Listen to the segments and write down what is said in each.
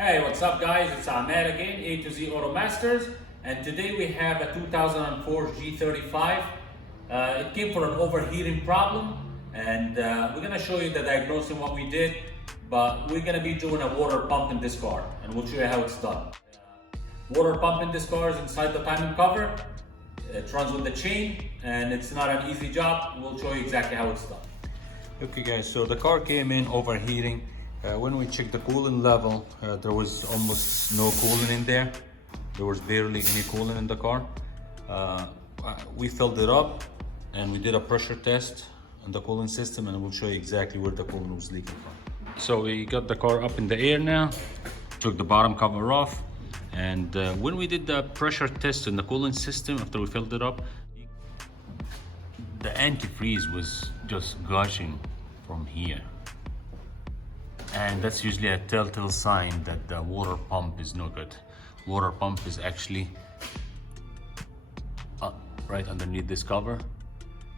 Hey, what's up guys? It's Ahmed again, A to Z Auto Masters, and today we have a 2004 G35. It came for an overheating problem, and we're gonna show you the diagnosing what we did, but we're gonna be doing a water pump in this car, and we'll show you how it's done. Water pump in this car is inside the timing cover. It runs with the chain, and it's not an easy job. We'll show you exactly how it's done. Okay guys, so the car came in overheating. When we checked the coolant level, there was almost no coolant in there. There was barely any coolant in the car. We filled it up and we did a pressure test on the coolant system, and we'll show you exactly where the coolant was leaking from. So we got the car up in the air now, took the bottom cover off, and when we did the pressure test in the coolant system after we filled it up, the antifreeze was just gushing from here. And that's usually a telltale sign that the water pump is no good. Water pump is actually right underneath this cover.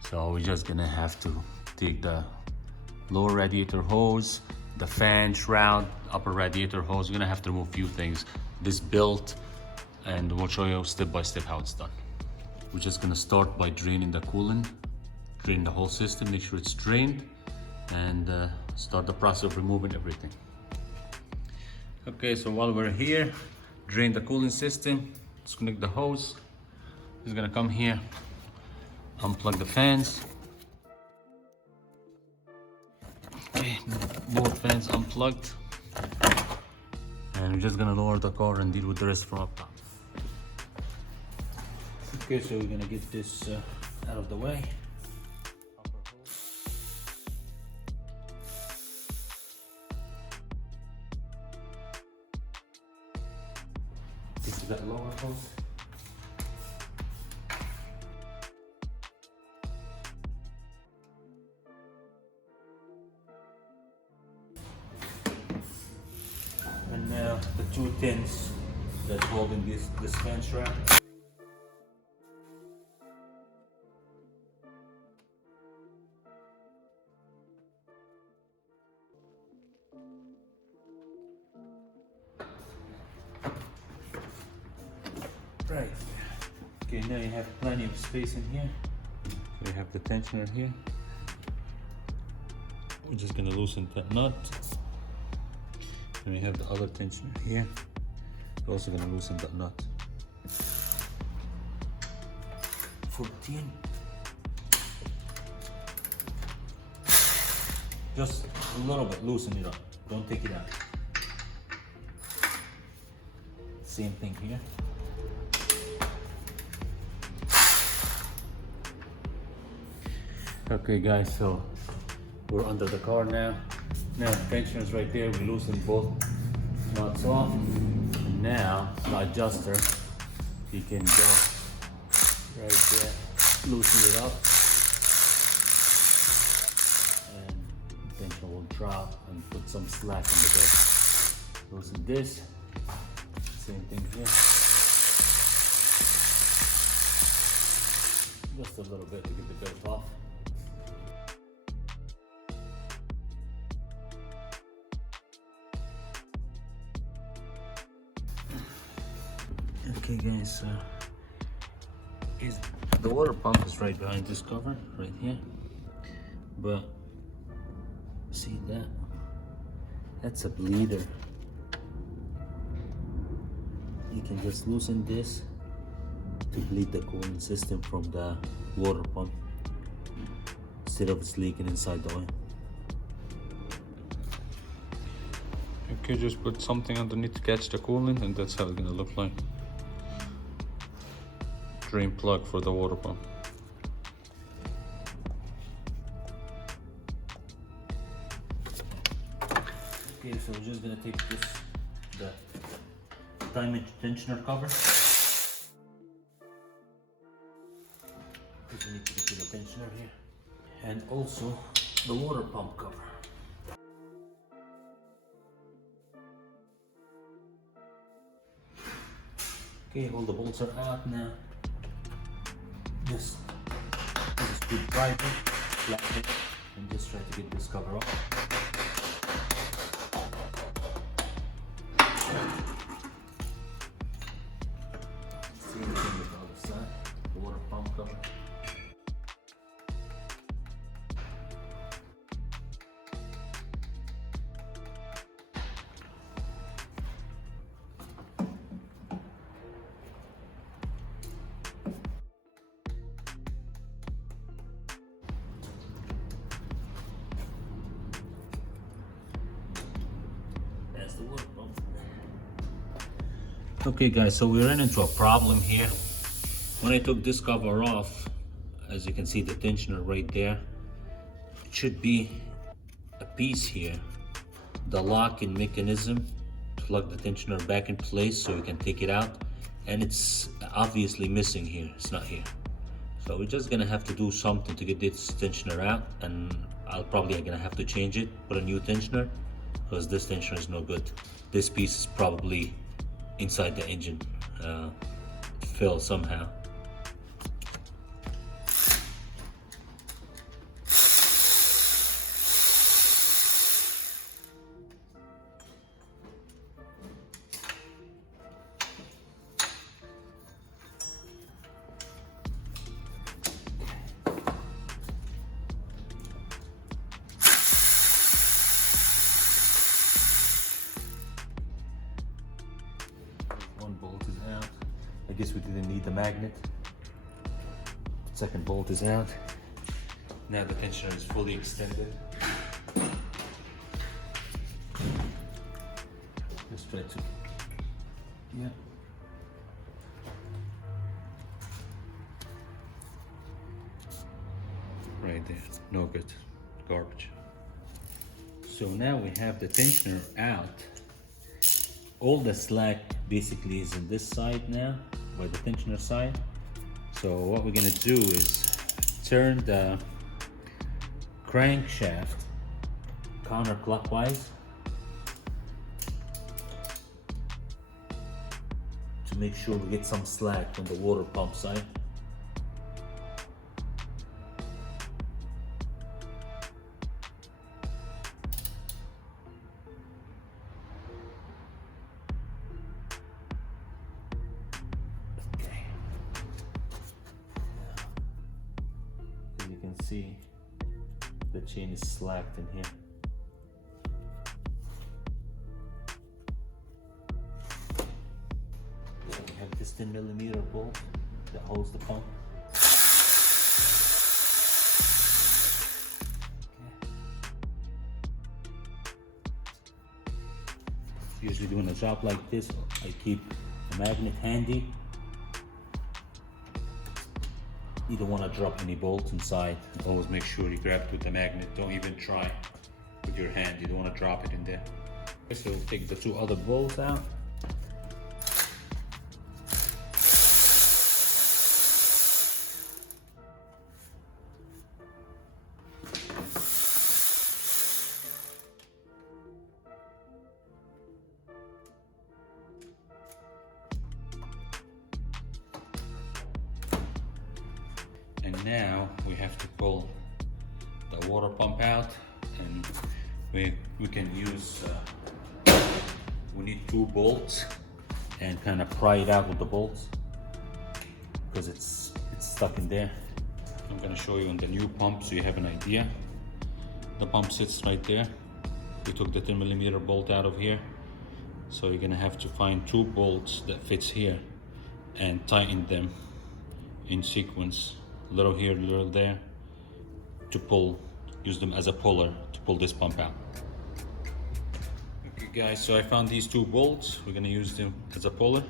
So we're just gonna have to take the lower radiator hose, the fan shroud, upper radiator hose. We're gonna have to remove a few things, this belt, and we'll show you step by step how it's done. We're just gonna start by draining the coolant, drain the whole system, make sure it's drained, and start the process of removing everything. Okay, so while we're here, drain the cooling system, disconnect the hose. It's gonna come here, unplug the fans. Okay, both fans unplugged. And we're just gonna lower the car and deal with the rest from up top. Okay, so we're gonna get this out of the way. This is that lower hose. And now the two tins that's holding this fan strap. Right. Okay, now you have plenty of space in here. So you have the tensioner here. We're just gonna loosen that nut. And we have the other tensioner here. We're also gonna loosen that nut. 14. Just a little bit, loosen it up. Don't take it out. Same thing here. Okay guys, so we're under the car now. Now the tensioner is right there. We loosen both nuts off. And now the adjuster, you can go right there, loosen it up, and the tension will drop and put some slack in the belt. Loosen this, same thing here. Just a little bit to get the belt off. Okay guys, the water pump is right behind this cover, right here. But see that? That's a bleeder. You can just loosen this to bleed the cooling system from the water pump instead of it's leaking inside the oil. Okay, just put something underneath to catch the coolant, and that's how it's gonna look like. Drain plug for the water pump. Okay, so we're just gonna take the diamond tensioner cover. Because we need to get to the tensioner here. And also the water pump cover. Okay, all the bolts are out now. This is a screwdriver, flatten it, and just try to get this cover off. the water pump. Okay guys, so we ran into a problem here. When I took this cover off, as you can see the tensioner right there, it should be a piece here, the locking mechanism to lock the tensioner back in place so we can take it out, and it's obviously missing here. It's not here. So we're just gonna have to do something to get this tensioner out, and I'll probably gonna have to change it, put a new tensioner, because this tensioner is no good. This piece is probably inside the engine, fell somehow. One bolt is out. I guess we didn't need the magnet. Second bolt is out. Now the tensioner is fully extended. Let's try to, yeah. Right there, no good, garbage. So now we have the tensioner out. All the slack basically is on this side now, by the tensioner side. So what we're gonna do is turn the crankshaft counterclockwise to make sure we get some slack on the water pump side. You can see the chain is slacked in here. We have this 10mm bolt that holds the pump. Usually doing a job like this, I keep a magnet handy. You don't want to drop any bolts inside. Always make sure you grab it with the magnet. Don't even try with your hand. You don't want to drop it in there. So we'll take the two other bolts out. And now we have to pull the water pump out, and we can use, we need 2 bolts and kind of pry it out with the bolts because it's stuck in there. I'm going to show you on the new pump so you have an idea. The pump sits right there. We took the 10mm bolt out of here, so you're going to have to find 2 bolts that fits here and tighten them in sequence. Little here, little there, to pull, use them as a puller to pull this pump out. Okay guys, so I found these 2 bolts. We're gonna use them as a puller.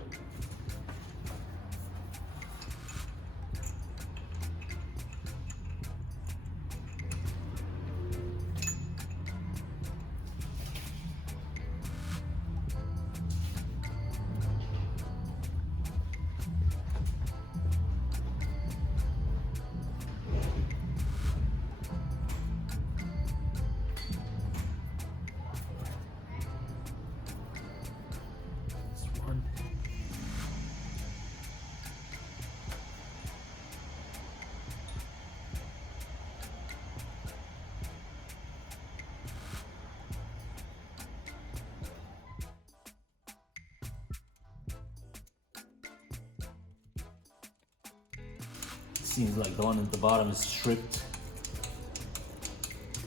Seems like the one at the bottom is stripped.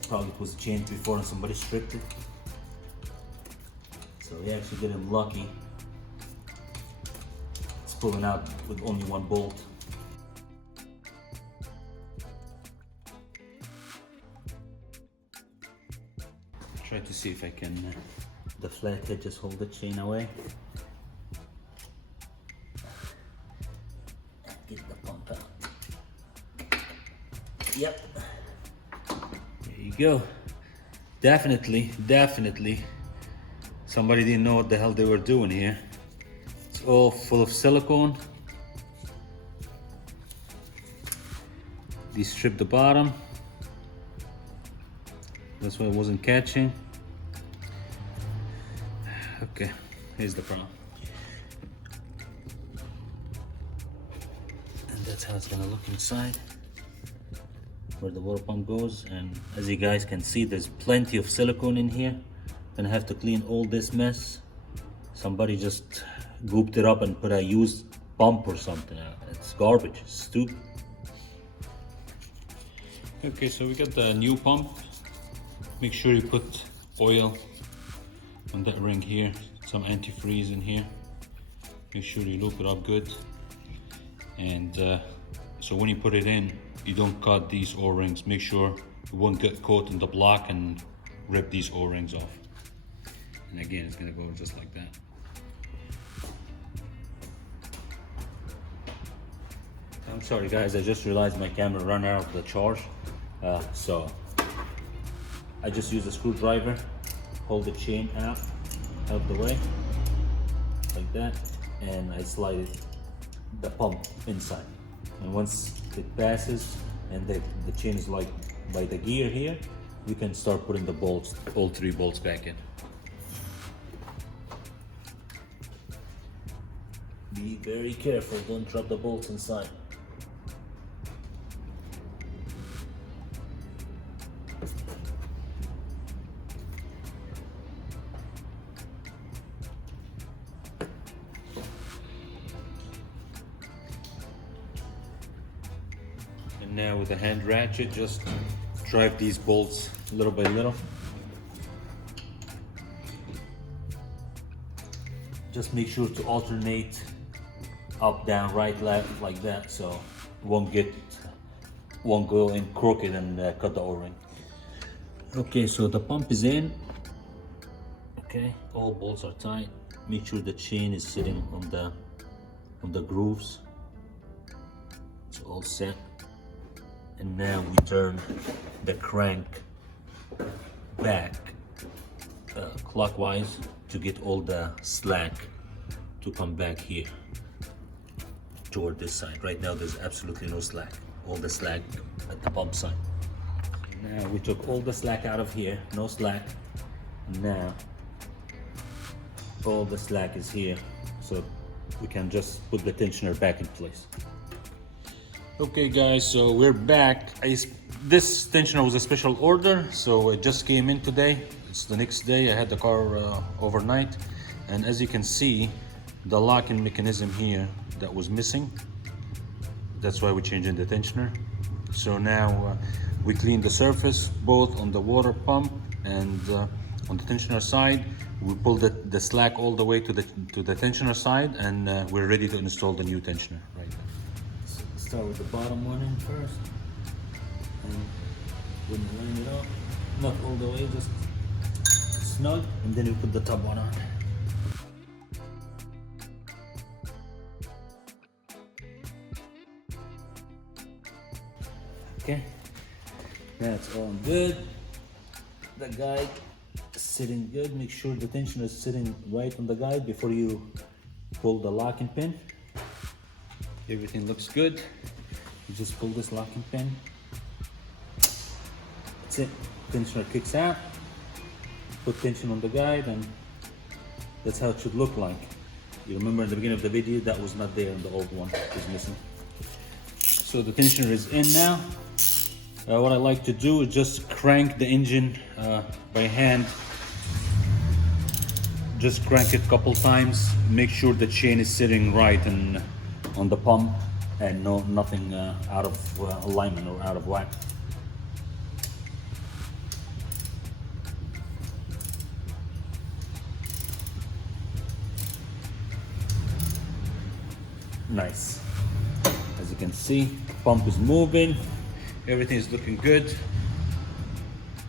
Probably it was changed before and somebody stripped it. So we actually get him lucky. It's pulling out with only 1 bolt. Try to see if I can the flathead, just hold the chain away. And get the pump out. Yep. There you go. Definitely somebody didn't know what the hell they were doing here. It's all full of silicone. They stripped the bottom. That's why it wasn't catching. Okay, here's the problem. And that's how it's gonna look inside, where the water pump goes. And as you guys can see, there's plenty of silicone in here. Gonna have to clean all this mess. Somebody just gooped it up and put a used pump or something. It's garbage, it's stupid. Okay, so we got the new pump. Make sure you put oil on that ring here, some antifreeze in here. Make sure you loop it up good. And so when you put it in, you don't cut these O-rings. Make sure it won't get caught in the block and rip these O-rings off. And again, it's gonna go just like that. I'm sorry guys, I just realized my camera ran out of the charge. So I just use a screwdriver, hold the chain out of the way, like that, and I slide it, the pump inside. And once it passes and the chain is like by the gear here, we can start putting the bolts, all 3 bolts back in. Be very careful, don't drop the bolts inside. And now with the hand ratchet, just drive these bolts little by little. Just make sure to alternate up, down, right, left, like that, so it won't go in crooked and cut the O-ring. Okay, so the pump is in. Okay, all bolts are tight. Make sure the chain is sitting on the grooves. It's all set. And now we turn the crank back clockwise to get all the slack to come back here toward this side. Right now there's absolutely no slack. All the slack at the pump side. Now we took all the slack out of here, no slack. Now all the slack is here, so we can just put the tensioner back in place. Okay guys, so we're back. This tensioner was a special order, so it just came in today. It's the next day. I had the car overnight, and as you can see, the locking mechanism here that was missing. That's why we're changing the tensioner. So now we clean the surface both on the water pump and on the tensioner side. We pull the slack all the way to the tensioner side, and we're ready to install the new tensioner right now. So start with the bottom one in first, and then line it up, not all the way, just snug, and then we put the top one on. Okay, that's all good. The guide is sitting good. Make sure the tensioner is sitting right on the guide before you pull the locking pin. Everything looks good. You just pull this locking pin. That's it. Tensioner kicks out. Put tension on the guide, and that's how it should look like. You remember in the beginning of the video that was not there, and the old one is missing. So the tensioner is in now. What I like to do is just crank the engine by hand. Just crank it a couple times. Make sure the chain is sitting right and on the pump, and nothing out of alignment or out of whack. Nice. As you can see, pump is moving. Everything is looking good.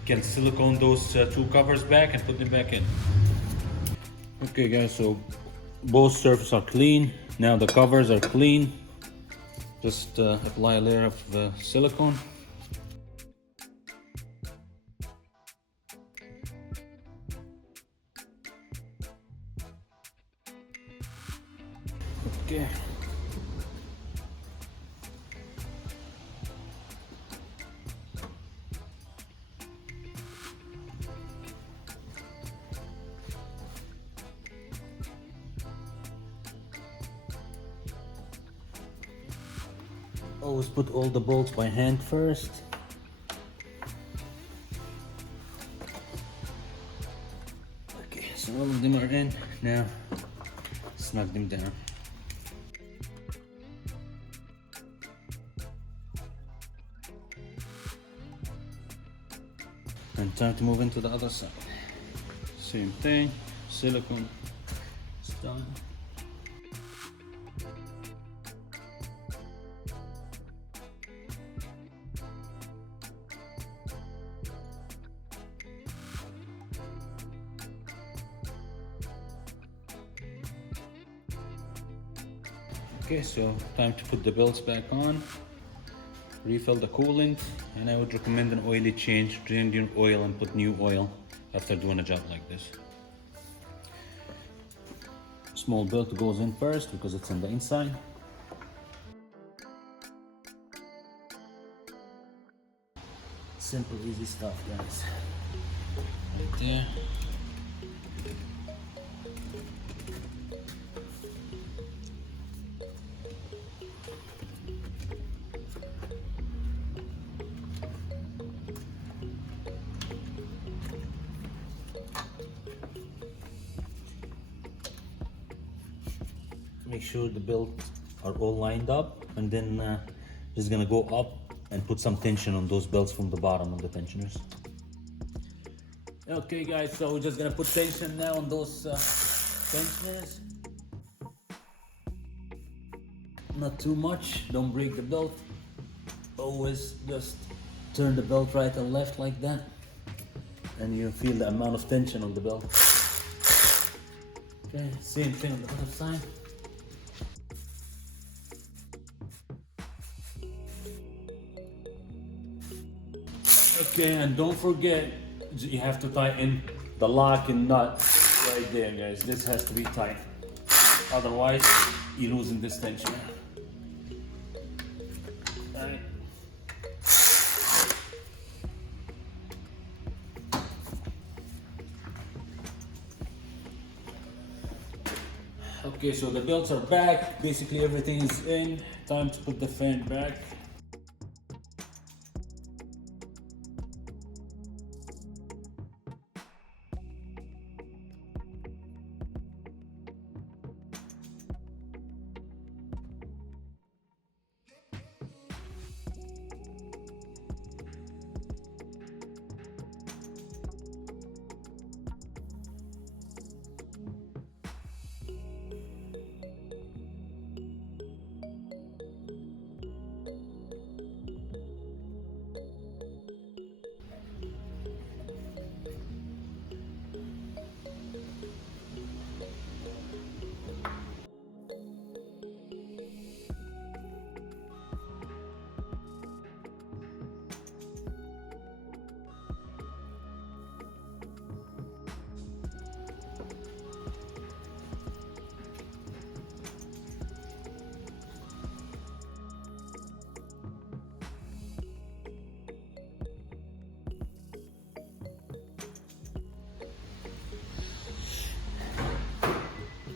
Can silicone those 2 covers back and put them back in. Okay guys, so both surfaces are clean. Now the covers are clean. Just apply a layer of silicone. Okay. Always put all the bolts by hand first. Okay, so all of them are in. Now, snug them down. And time to move into the other side. Same thing, silicone, it's done. Okay, so time to put the belts back on, refill the coolant, and I would recommend an oily change. Drain your oil and put new oil after doing a job like this. Small belt goes in first because it's on the inside. Simple, easy stuff, guys. Right there. Make sure the belts are all lined up, and then just gonna go up and put some tension on those belts from the bottom of the tensioners. Okay guys, so we're just gonna put tension now on those tensioners. Not too much, don't break the belt. Always just turn the belt right and left like that, and you feel the amount of tension on the belt. Okay, same thing on the other side. Okay, and don't forget, you have to tighten the lock and nut right there, guys. This has to be tight. Otherwise, you're losing this tension. Alright. Okay, so the belts are back. Basically, everything is in. Time to put the fan back.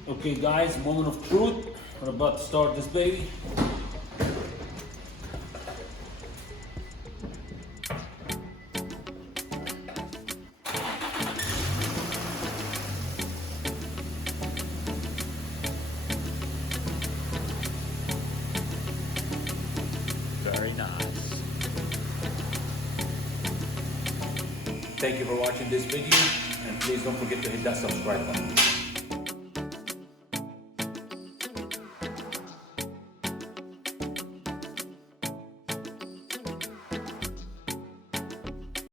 Okay guys, moment of truth. We're about to start this baby. Very nice. Thank you for watching this video, and please don't forget to hit that subscribe button.